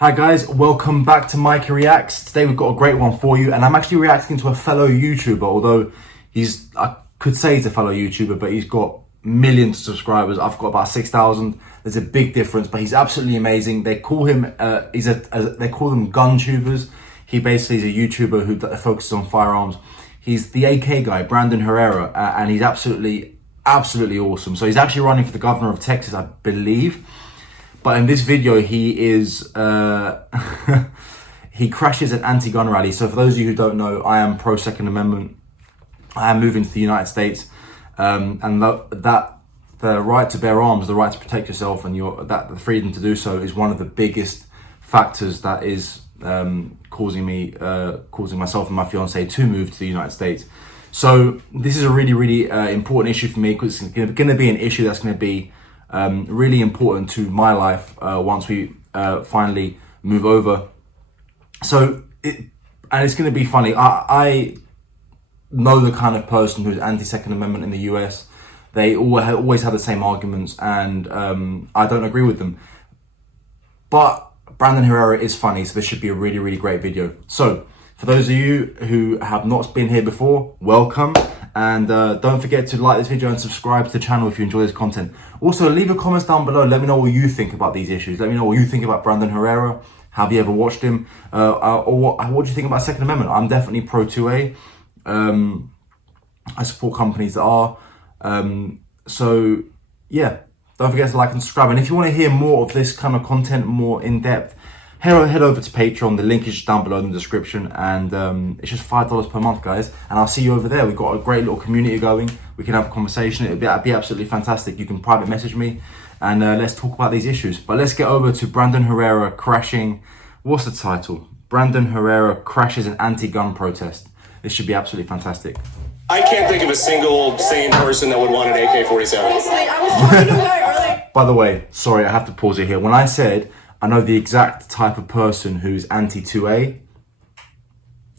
Hi guys, welcome back to Mikey Reacts. Today we've got a great one for you, and I'm actually reacting to a fellow YouTuber, although I could say he's a fellow YouTuber, but he's got millions of subscribers. I've got about 6,000. There's a big difference, but he's absolutely amazing. They call him, they call them gun tubers. He basically is a YouTuber who focuses on firearms. He's the AK guy, Brandon Herrera, and he's absolutely awesome. So he's actually running for the governor of Texas, I believe. But in this video, he is, he crashes an anti-gun rally. So for those of you who don't know, I am pro-Second Amendment. I am moving to the United States. And the right to bear arms, the right to protect yourself and the freedom to do so is one of the biggest factors that is causing myself and my fiance to move to the United States. So this is a really important issue for me, because it's going to be an issue that's going to be really important to my life once we finally move over. So it's going to be funny. I know the kind of person who's anti-Second Amendment in the US. They always have the same arguments, and I don't agree with them. But Brandon Herrera is funny, so this should be a really great video. So for those of you who have not been here before, welcome. And don't forget to like this video and subscribe to the channel if you enjoy this content. Also, leave your comments down below. Let me know what you think about these issues. Let me know what you think about Brandon Herrera. Have you ever watched him? Or what do you think about Second Amendment? I'm definitely pro 2A. I support companies that are. So yeah, don't forget to like and subscribe. And if you want to hear more of this kind of content, more in depth, head over to Patreon. The link is just down below in the description, and it's just $5 per month, guys. And I'll see you over there. We've got a great little community going. We can have a conversation. It'd be absolutely fantastic. You can private message me, and let's talk about these issues. But let's get over to Brandon Herrera crashing. What's the title? Brandon Herrera crashes an anti-gun protest. This should be absolutely fantastic. I can't think of a single sane person that would want an AK-47. Honestly, I was talking to a guy earlier. By the way, sorry, I have to pause it here. When I said I know the exact type of person who's anti-2A,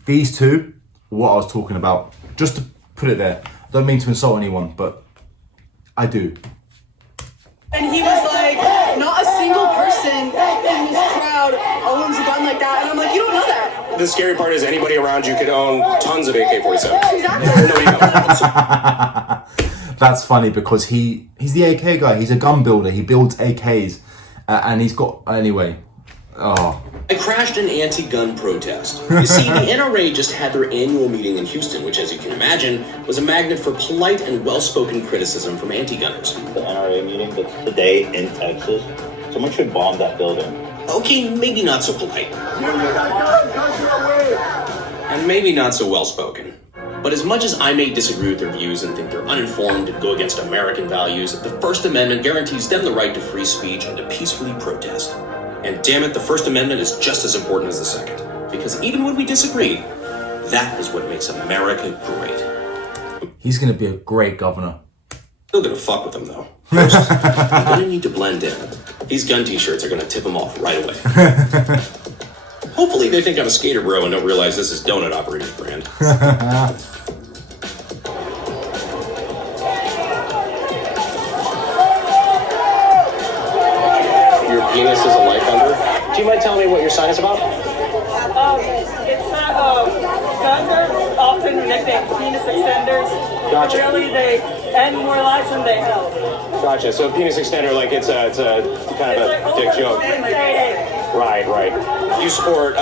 these two are what I was talking about. Just to put it there. I don't mean to insult anyone, but I do. And he was like, not a single person in this crowd owns a gun like that. And I'm like, you don't know that. The scary part is anybody around you could own tons of AK-47s. Exactly. That's funny, because he's the AK guy. He's a gun builder. He builds AKs. And he's got, anyway, oh. I crashed an anti-gun protest. You see, the NRA just had their annual meeting in Houston, which, as you can imagine, was a magnet for polite and well-spoken criticism from anti-gunners. The NRA meeting that's today in Texas, someone should bomb that building. Okay, maybe not so polite. And maybe not so well-spoken. But as much as I may disagree with their views and think they're uninformed and go against American values, the First Amendment guarantees them the right to free speech and to peacefully protest. And damn it, the First Amendment is just as important as the Second. Because even when we disagree, that is what makes America great. He's going to be a great governor. Still gonna fuck with him, though. First, you're gonna need to blend in. These gun t-shirts are gonna tip him off right away. Hopefully they think I'm a skater bro and don't realize this is Donut Operator's brand. Your penis is a life under. Do you mind telling me what your sign is about? It's not, guns are often nicknamed penis extenders. Gotcha. Really, they end more lives than they help. Gotcha. So penis extender, like it's a kind of a dick joke. Right. You support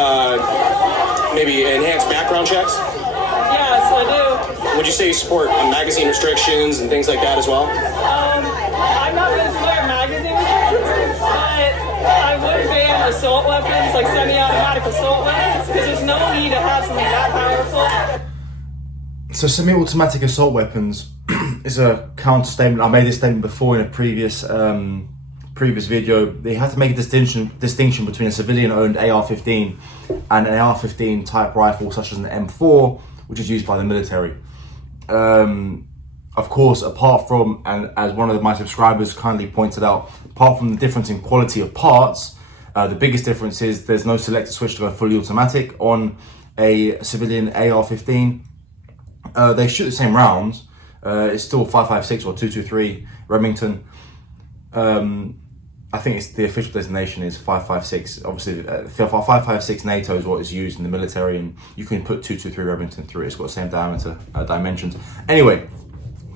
maybe enhanced background checks? Yes, I do. Would you say you support magazine restrictions and things like that as well? I'm not really familiar with magazine restrictions, but I would ban assault weapons, like semi-automatic assault weapons, because there's no need to have something that powerful. So semi-automatic assault weapons is a counter statement. I made this statement before in a previous video. They have to make a distinction between a civilian-owned AR-15 and an AR-15 type rifle, such as an M4, which is used by the military. Of course, apart from, and as one of my subscribers kindly pointed out, apart from the difference in quality of parts, the biggest difference is there's no selector switch to go fully automatic on a civilian AR-15. They shoot the same rounds. It's still 5.56 or 2.23 Remington. I think it's the official designation is 556. Obviously, 556 NATO is what is used in the military, and you can put 223 Remington through it. It's got the same diameter, dimensions. Anyway,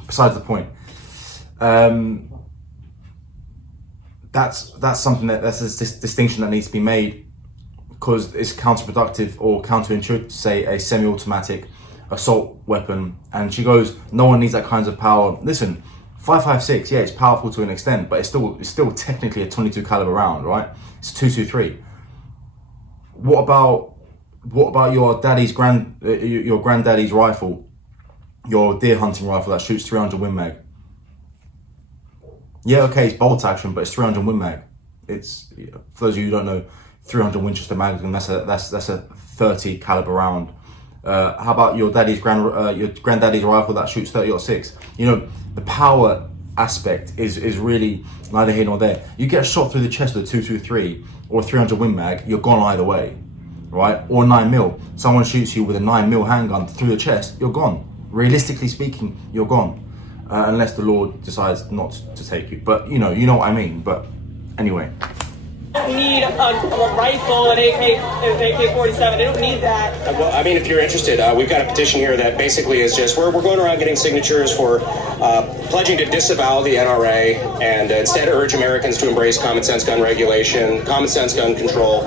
besides the point. That's something that's a distinction that needs to be made, because it's counterproductive or counterintuitive to say a semi-automatic assault weapon. And she goes, no one needs that kind of power. Listen, 556, yeah, it's powerful to an extent, but it's still technically a 22 caliber round, right? It's 223. What about your granddaddy's rifle, your deer hunting rifle that shoots 300 Win Mag? Yeah, okay, it's bolt action, but it's 300 Win Mag. It's, for those of you who don't know, 300 Winchester magazine. That's a 30 caliber round. How about your granddaddy's rifle that shoots 30-06? You know, the power aspect is really neither here nor there. You get shot through the chest with a 223 or 300 Win Mag, you're gone either way, right? Or 9mm. Someone shoots you with a 9mm handgun through the chest, you're gone. Realistically speaking, you're gone. Unless the Lord decides not to take you. But you know what I mean. But anyway. Don't need a rifle, an AK-47. They don't need that. Well, I mean, if you're interested, we've got a petition here that basically is just we're going around getting signatures for pledging to disavow the NRA and instead urge Americans to embrace common sense gun regulation, common sense gun control,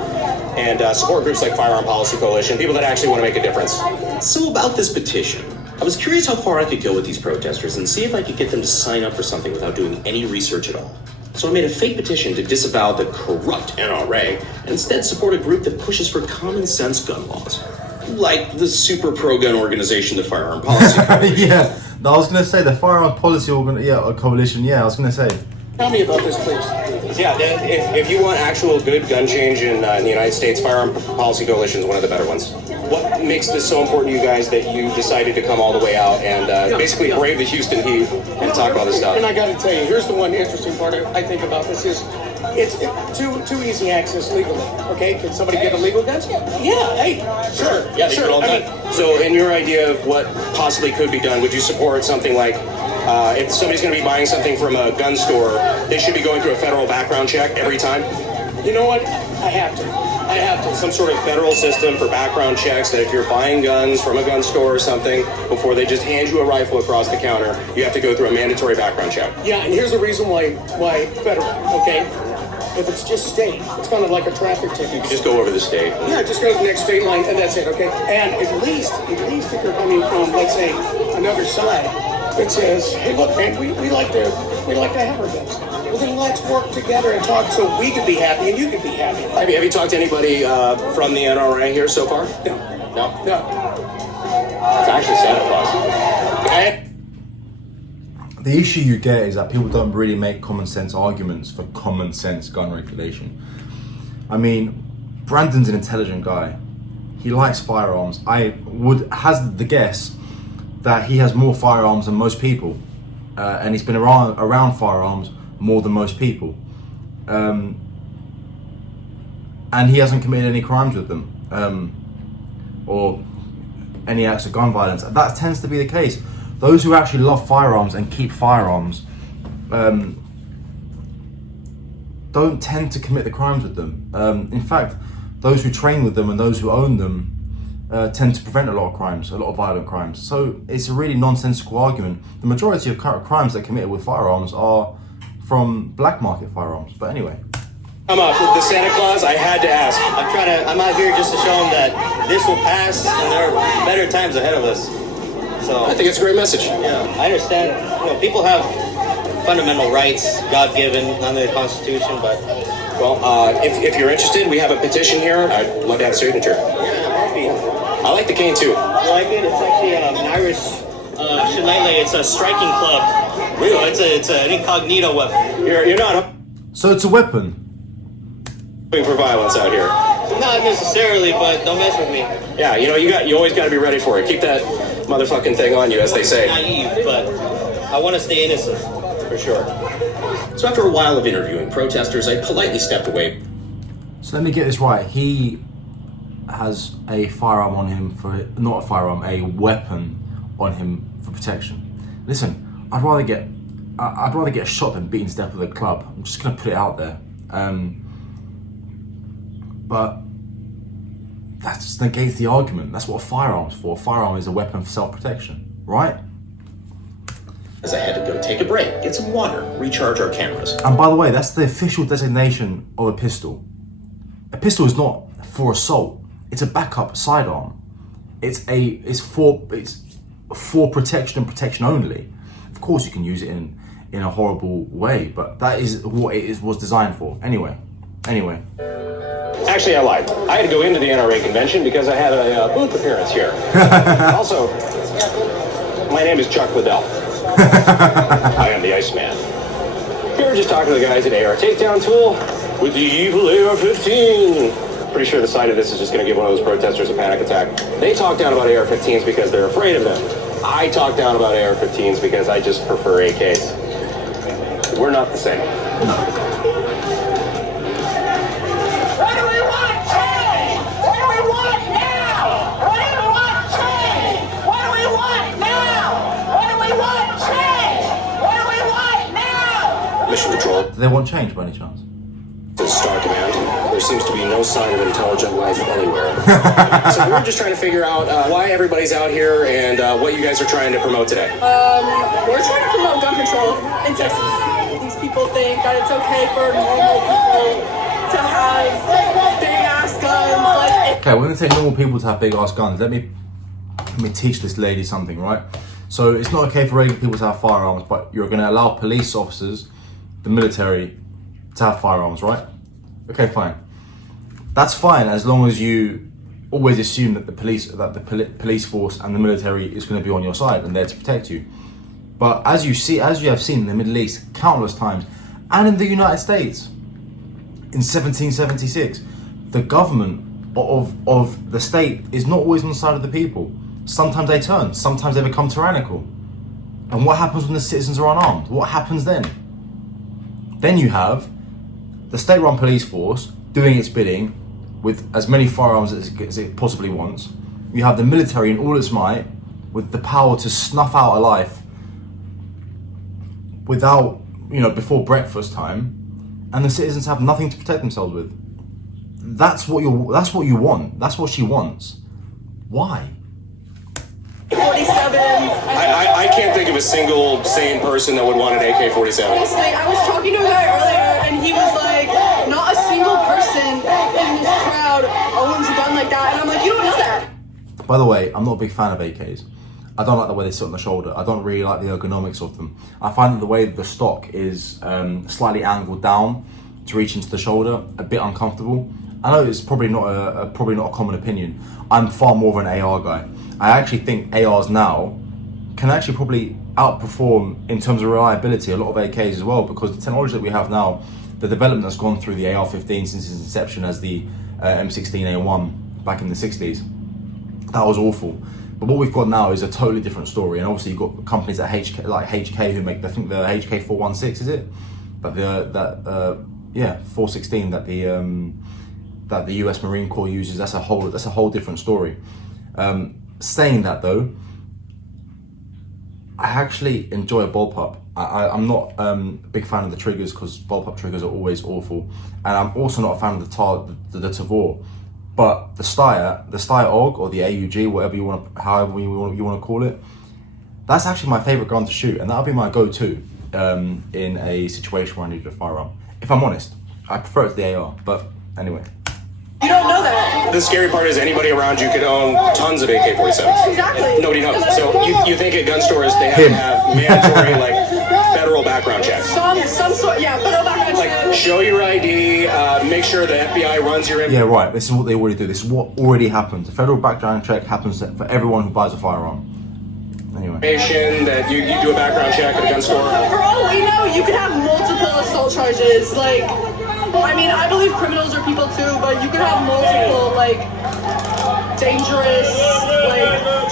and support groups like Firearm Policy Coalition, people that actually want to make a difference. So about this petition, I was curious how far I could go with these protesters and see if I could get them to sign up for something without doing any research at all. So I made a fake petition to disavow the corrupt NRA and instead support a group that pushes for common sense gun laws. Like the super pro-gun organization, the Firearm Policy Coalition. Yeah, I was going to say the Firearm Policy Coalition, yeah, I was going to say. Tell me about this, please. Yeah, if you want actual good gun change in the United States, Firearm Policy Coalition is one of the better ones. What makes this so important to you guys that you decided to come all the way out and basically brave the Houston heat and talk about this stuff? And I got to tell you, here's the one interesting part I think about this is it's too easy access legally. Okay, can somebody get illegal guns? Yeah, hey, sure. Yeah, sure. all done. So in your idea of what possibly could be done, would you support something like if somebody's going to be buying something from a gun store, they should be going through a federal background check every time? You know what? I have to. Some sort of federal system for background checks that if you're buying guns from a gun store or something, before they just hand you a rifle across the counter, you have to go through a mandatory background check. Yeah, and here's the reason why federal, okay? If it's just state, it's kind of like a traffic ticket. You just go over the state. Yeah, just go to the next state line, and that's it, okay? And at least if you're coming from, let's say, another side that says, hey, look, man, we like to have our guns. Well, then let's work together and talk so we can be happy and you can be happy. Have you talked to anybody from the NRA here so far? No. It's actually Santa Claus. Okay. The issue you get is that people don't really make common sense arguments for common sense gun regulation. I mean, Brandon's an intelligent guy. He likes firearms. I would hazard the guess that he has more firearms than most people, and he's been around firearms more than most people, and he hasn't committed any crimes with them, or any acts of gun violence. That tends to be the case. Those who actually love firearms and keep firearms don't tend to commit the crimes with them. In fact, those who train with them and those who own them tend to prevent a lot of crimes, a lot of violent crimes. So it's a really nonsensical argument. The majority of crimes that are committed with firearms are from black market firearms. But anyway. I'm up with the Santa Claus. I had to ask. I'm out here just to show them that this will pass and there are better times ahead of us. So I think it's a great message. Yeah, I understand. People have fundamental rights, God-given under the Constitution, but if you're interested, we have a petition here. I'd love to have a signature. I like the cane too. I like it. It's actually an Irish shillelagh. It's a striking club. Really? It's an incognito weapon. You're not So it's a weapon. for violence out here. Not necessarily, but don't mess with me. Yeah, you always got to be ready for it. Keep that motherfucking thing on you, as they say. Naive, but I want to stay innocent for sure. So after a while of interviewing protesters, I politely stepped away. So let me get this right. He has a firearm on him not a firearm, a weapon on him for protection. Listen, I'd rather get shot than beaten to death with a club. I'm just gonna put it out there. But that just negates the argument. That's what a firearm's for. A firearm is a weapon for self-protection, right? As I had to go take a break, get some water, recharge our cameras. And by the way, that's the official designation of a pistol. A pistol is not for assault. It's a backup sidearm. It's for protection and protection only. Of course, you can use it in a horrible way, but that is what it was designed for. Anyway. Actually, I lied. I had to go into the NRA convention because I had a booth appearance here. Also, my name is Chuck Liddell. I am the Iceman. We were just talking to the guys at AR Takedown Tool with the evil AR-15. Pretty sure the sight of this is just going to give one of those protesters a panic attack. They talk down about AR-15s because they're afraid of them. I talk down about AR-15s because I just prefer AKs. We're not the same. Mission Control. Do they want change by any chance? This is Star Command. There seems to be no sign of intelligent life anywhere. So we were just trying to figure out why everybody's out here and what you guys are trying to promote today. We're trying to promote gun control in Texas. These people think that it's okay for normal people to have big-ass guns. Like, Okay, we're going to say normal people to have big-ass guns. Let me teach this lady something, right? So it's not okay for regular people to have firearms, but you're going to allow police officers, the military, to have firearms, right? Okay, fine. That's fine as long as you always assume that the police force and the military is going to be on your side and there to protect you. But as you have seen in the Middle East countless times, and in the United States, in 1776, the government of the state is not always on the side of the people. Sometimes they turn, sometimes they become tyrannical. And what happens when the citizens are unarmed? What happens then? Then you have the state-run police force doing its bidding with as many firearms as it possibly wants. You have the military in all its might with the power to snuff out a life without, before breakfast time, and the citizens have nothing to protect themselves with. That's what you want. That's what she wants. Why? 47s. I can't think of a single sane person that would want an AK-47. Honestly, I was talking to a guy earlier, and he was like, not a single person in this crowd owns a gun like that. And I'm like, you don't know that. By the way, I'm not a big fan of AKs. I don't like the way they sit on the shoulder. I don't really like the ergonomics of them. I find that the way that the stock is slightly angled down to reach into the shoulder, a bit uncomfortable. I know it's probably not a common opinion. I'm far more of an AR guy. I actually think ARs now can actually probably outperform in terms of reliability a lot of AKs as well, because the technology that we have now, the development that's gone through the AR-15 since its inception as the M16A1 back in the 60s, that was awful. But what we've got now is a totally different story, and obviously you've got companies like HK who make, I think the HK416 is it, but 416 that the US Marine Corps uses. That's a whole different story. Saying that though, I actually enjoy a bullpup. I'm not a big fan of the triggers because bullpup triggers are always awful, and I'm also not a fan of the Tavor. But the Steyr AUG or the AUG, however you want to call it, that's actually my favorite gun to shoot, and that'll be my go-to in a situation where I need a firearm. If I'm honest, I prefer it to the AR. But anyway. You don't know that. The scary part is anybody around you could own tons of AK-47s. Exactly. Nobody knows. So you think at gun stores they have to have mandatory federal background checks. Some sort, yeah, federal background check. Show your ID, make sure the FBI runs your... Yeah, right. This is what they already do. This is what already happens. A federal background check happens for everyone who buys a firearm. Anyway. That you do a background check at a gun store. For all we know, you could have multiple assault charges. I believe criminals are people too, but you could have multiple, dangerous,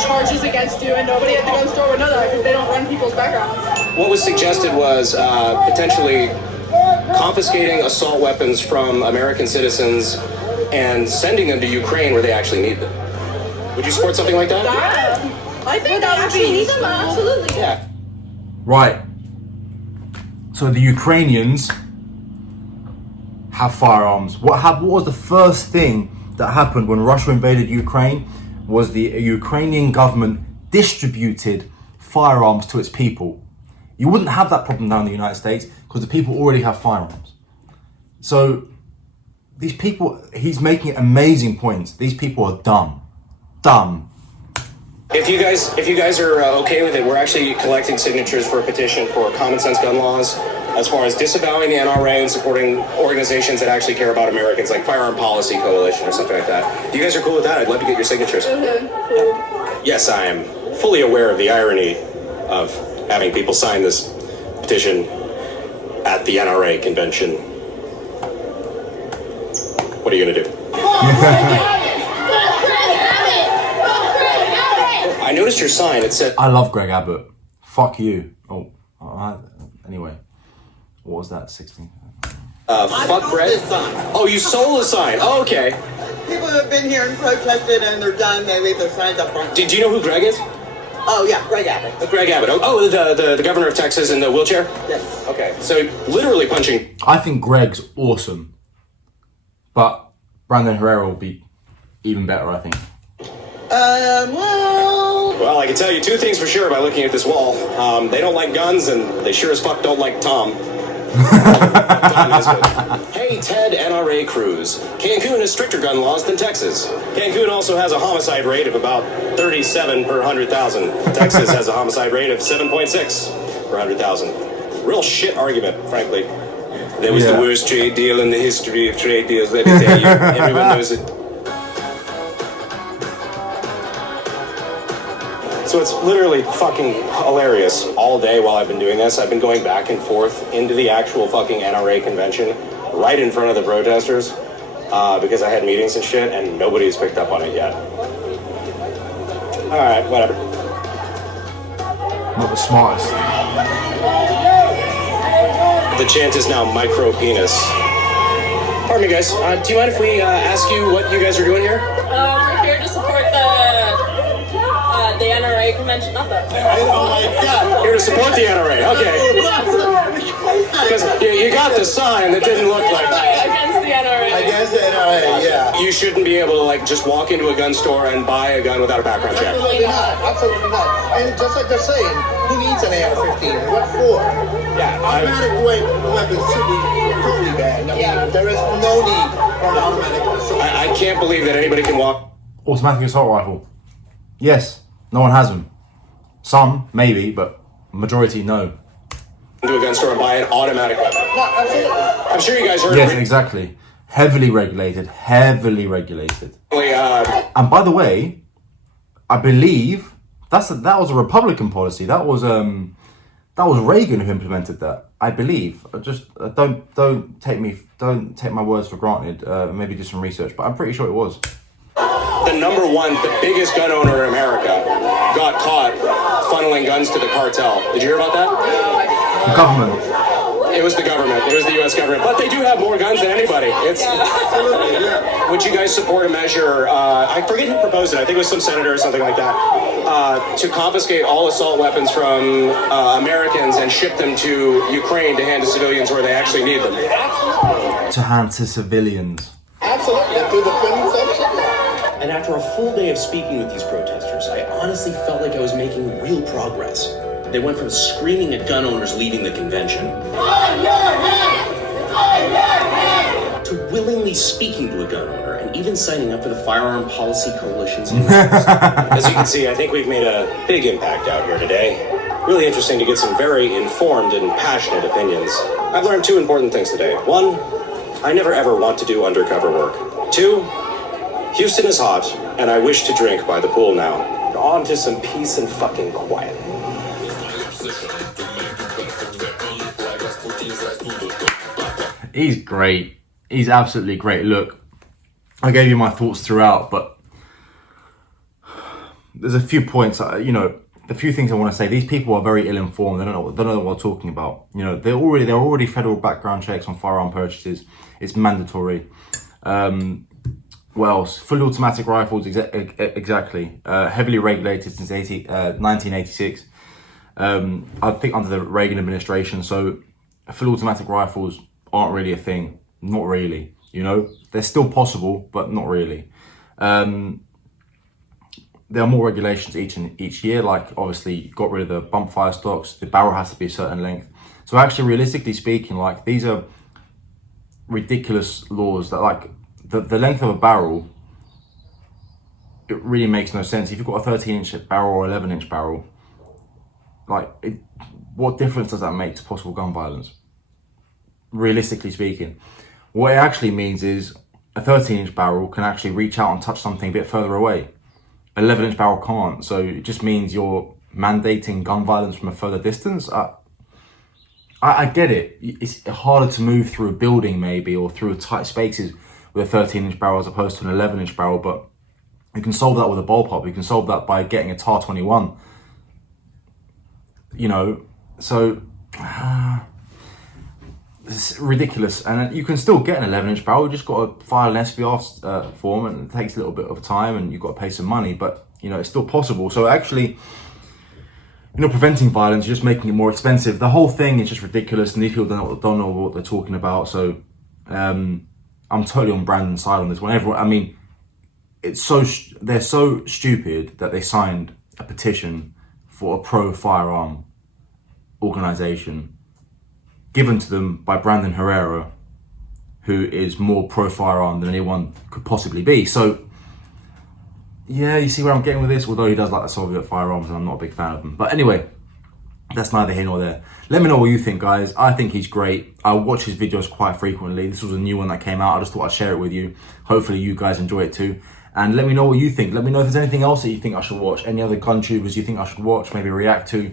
charges against you, and nobody at the gun store would know that because they don't run people's backgrounds. What was suggested was potentially confiscating assault weapons from American citizens and sending them to Ukraine where they actually need them. Would you support something like that? I think that would be useful. Absolutely. Yeah. Right. So the Ukrainians have firearms. What was the first thing that happened when Russia invaded Ukraine? Was the Ukrainian government distributed firearms to its people. You wouldn't have that problem down in the United States because the people already have firearms. So these people, he's making amazing points. These people are dumb. Dumb. If you guys are okay with it, we're actually collecting signatures for a petition for common sense gun laws as far as disavowing the NRA and supporting organizations that actually care about Americans, like Firearm Policy Coalition or something like that. If you guys are cool with that, I'd love to get your signatures. Yes, I am fully aware of the irony of having people sign this petition at the NRA convention. What are you going to do? I noticed your sign. It said... I love Greg Abbott. Fuck you. Oh, anyway. What was that? 16? Fuck Greg? Oh, you sold the sign. Oh, okay. People have been here and protested and they're done. They leave their signs up front. Do you know who Greg is? Oh, yeah, Greg Abbott. Greg Abbott. Oh, the governor of Texas in the wheelchair? Yes. Okay, so literally punching... I think Greg's awesome. But Brandon Herrera will be even better, I think. Well, I can tell you two things for sure by looking at this wall. They don't like guns, and they sure as fuck don't like Tom. Hey, Ted NRA Cruz. Cancun has stricter gun laws than Texas. Cancun also has a homicide rate of about 37 per 100,000. Texas has a homicide rate of 7.6 per 100,000. Real shit argument, frankly. That was the worst trade deal in the history of trade deals, let me tell you. Everyone knows it. So it's literally fucking hilarious. All day while I've been doing this, I've been going back and forth into the actual fucking NRA convention, right in front of the protesters, because I had meetings and shit, and nobody's picked up on it yet. Alright, whatever. Not the smartest. The chant is now micro penis. Pardon me, guys. Do you mind if we ask you what you guys are doing here? We're here to support the NRA convention, not the... Oh my God. Here to support the NRA, okay. Because you got the sign that didn't look like... Against the NRA. Against the NRA, yeah. You shouldn't be able to, like, just walk into a gun store and buy a gun without a background check. Absolutely not. Absolutely not. And just like they're saying, who needs an AR-15? What for? Yeah, Automatic weapons should be totally banned. I mean, there is no need for an automatic assault. I can't believe that anybody can walk... Automatic assault rifle. Yes, no one has them. Some, maybe, but majority, no. into a gun store and buy an automatic weapon. No, absolutely. I'm sure you guys heard Yes, exactly. Heavily regulated. Heavily regulated. And by the way, I believe that was a Republican policy. That was Reagan who implemented that. I believe. Don't take my words for granted. Maybe do some research, but I'm pretty sure it was. The biggest gun owner in America got caught funneling guns to the cartel. Did you hear about that? The government. It was the government. It was the U.S. government. But they do have more guns than anybody. Would you guys support a measure, I forget who proposed it, I think it was some senator or something like that, to confiscate all assault weapons from Americans and ship them to Ukraine to hand to civilians where they actually need them? To hand to civilians. Absolutely. To the film section. And after a full day of speaking with these protesters, I honestly felt like I was making real progress. They went from screaming at gun owners leaving the convention to willingly speaking to a gun owner and even signing up for the Firearm Policy Coalition's As you can see, I think we've made a big impact out here today. Really interesting to get some very informed and passionate opinions. I've learned two important things today. One, I never ever want to do undercover work. Two, Houston is hot, and I wish to drink by the pool now. On to some peace and fucking quiet. He's great. He's absolutely great. Look, I gave you my thoughts throughout, but there's a few points, a few things I want to say. These people are very ill-informed. They don't know what they're talking about. There are already federal background checks on firearm purchases. It's mandatory. What else? Fully automatic rifles, exactly. Heavily regulated since 1986. I think under the Reagan administration. So fully automatic rifles aren't really a thing. Not really, you know. They're still possible, but not really. There are more regulations each year, like obviously you got rid of the bump fire stocks, the barrel has to be a certain length. So actually, realistically speaking, like these are ridiculous laws that like the length of a barrel, it really makes no sense. If you've got a 13-inch barrel or 11-inch barrel, like what difference does that make to possible gun violence? Realistically speaking, what it actually means is a 13-inch barrel can actually reach out and touch something a bit further away. 11-inch barrel can't, so it just means you're mandating gun violence from a further distance. I get it. It's harder to move through a building maybe, or through tight spaces with a 13-inch barrel as opposed to an 11-inch barrel, but you can solve that with a ball pop. You can solve that by getting a TAR 21. You know, so it's ridiculous. And you can still get an 11-inch barrel. You just got to file an SBR form, and it takes a little bit of time, and you've got to pay some money. But you know, it's still possible. So actually, you know, preventing violence, you're just making it more expensive. The whole thing is just ridiculous, and these people don't know what they're talking about. So I'm totally on Brandon's side on this one. Everyone, I mean, they're so stupid that they signed a petition for a pro-firearm organization given to them by Brandon Herrera, who is more pro-firearm than anyone could possibly be. So, yeah, you see where I'm getting with this, although he does like the Soviet firearms and I'm not a big fan of them. But anyway, that's neither here nor there. Let me know what you think, guys. I think he's great. I watch his videos quite frequently. This was a new one that came out. I just thought I'd share it with you. Hopefully you guys enjoy it too. And let me know what you think. Let me know if there's anything else that you think I should watch. Any other gun tubers you think I should watch, maybe react to.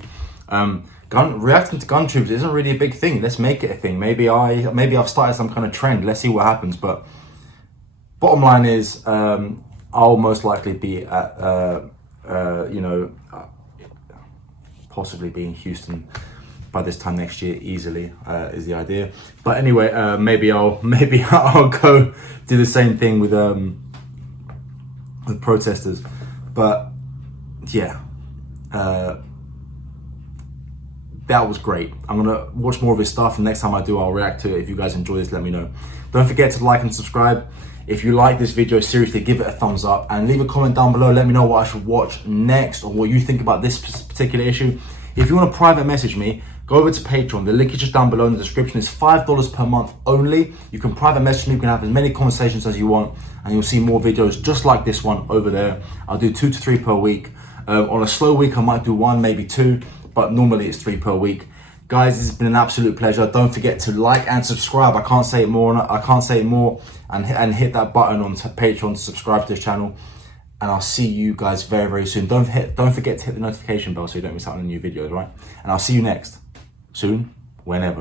Reacting to gun tubers isn't really a big thing. Let's make it a thing. Maybe I've started some kind of trend. Let's see what happens. But bottom line is, I'll most likely be at, possibly be in Houston by this time next year, easily, is the idea. But anyway, maybe I'll go do the same thing with protesters. But yeah, that was great. I'm gonna watch more of his stuff, and next time I do, I'll react to it. If you guys enjoy this, let me know. Don't forget to like and subscribe. If you like this video, seriously, give it a thumbs up and leave a comment down below. Let me know what I should watch next, or what you think about this particular issue. If you want to private message me, go over to Patreon. The link is just down below in the description. It's $5 per month only. You can private message me. You can have as many conversations as you want, and you'll see more videos just like this one over there. I'll do 2 to 3 per week. On a slow week, I might do 1, maybe 2, but normally it's 3 per week. Guys, this has been an absolute pleasure. Don't forget to like and subscribe. I can't say it more. And hit that button on Patreon to subscribe to this channel. And I'll see you guys very, very soon. Don't forget to hit the notification bell so you don't miss out on new videos, right? And I'll see you next. Soon, whenever.